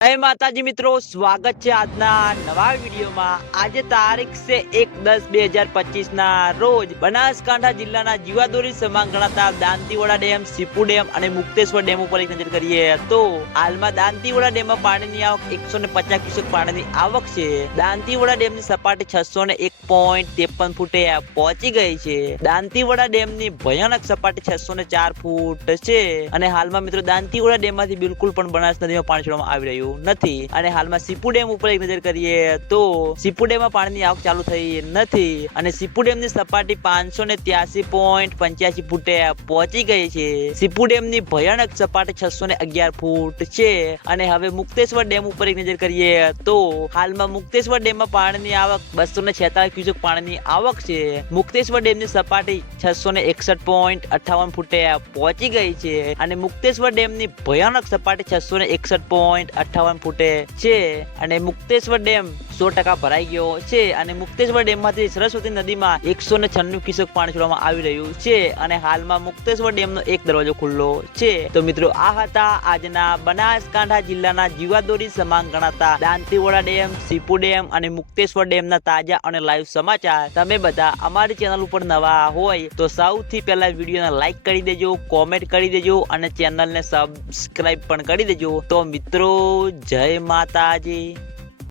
જય માતાજી મિત્રો, સ્વાગત છે આજના નવા વિડીયોમાં. આજે તારીખ છે એક દસ બે હજાર પચીસ ના રોજ બનાસકાંઠા જિલ્લાના જીવાદોરી સમાન ગણાતા દાંતીવાડા ડેમ, સીપુ ડેમ અને મુક્તેશ્વર ડેમ ઉપર એક નજર કરીએ તો હાલમાં દાંતીવાડા ડેમમાં પાણીની આવક એકસો ને પચાસ ક્યુસેક પાણીની આવક છે. દાંતીવાડા ડેમની સપાટી છસો ને એક પોઈન્ટ ત્રેપન ફૂટે પહોંચી ગઈ છે. દાંતીવાડા ડેમની ભયાનક સપાટી છસો ને ચાર ફૂટ છે. અને હાલમાં મિત્રો, દાંતીવાડા ડેમમાંથી બિલકુલ પણ બનાસ નદીમાં પાણી છોડવામાં આવી રહ્યું નથી. અને હાલમાં સીપુ ડેમ ઉપર એક નજર કરીએ તો સીપુ ડેમમાં પાણીની આવક ચાલુ થઈ નથી. અને સીપુ ડેમની સપાટી પાંચસો ને ત્યાસી પોઈન્ટ પંચ્યાસી ફૂટે પહોંચી ગઈ છે. સીપુ ડેમની ભયાનક સપાટી છસો ને અગિયાર ફૂટ છે. અને હવે મુક્તેશ્વર ડેમ ઉપર એક નજર કરીએ તો હાલમાં મુક્તેશ્વર ડેમમાં પાણીની આવક બસો ને છેતાલીસ ક્યુસેક પાણીની આવક છે. મુક્તેશ્વર ડેમની સપાટી છસો ને એકસઠ પોઈન્ટ અઠાવન ફૂટે પહોંચી ગઈ છે. અને મુક્તેશ્વર ડેમની ભયાનક સપાટી છસો ને એકસઠ પોઈન્ટ અઠાવન ફૂટે છે અને મુક્તેશ્વર ડેમ સો ટકા ભરાઈ ગયો છે અને મુક્તેશ્વર ડેમમાંથી સરસ્વતી નદીમાં એકસો ને છન્નું ક્યુસેક પાણી છોડવામાં આવી રહ્યું છે અને હાલમાં મુક્તેશ્વર ડેમનો એક દરવાજો ખુલ્લો છે. તો મિત્રો, આ હતા આજના બનાસકાંઠા જિલ્લાના જીવાદોરી સમાન ગણાતા દાંતીવાડા ડેમ, સીપુ ડેમ અને મુક્તેશ્વર ડેમના તાજા અને લાઈવ સમાચાર. તમે બધા અમારી ચેનલ ઉપર નવા હોય તો સૌથી પહેલા વિડીયોને લાઈક કરી દેજો, કોમેન્ટ કરી દેજો અને ચેનલને સબસ્ક્રાઈબ પણ કરી દેજો. તો મિત્રો, જય માતાજી.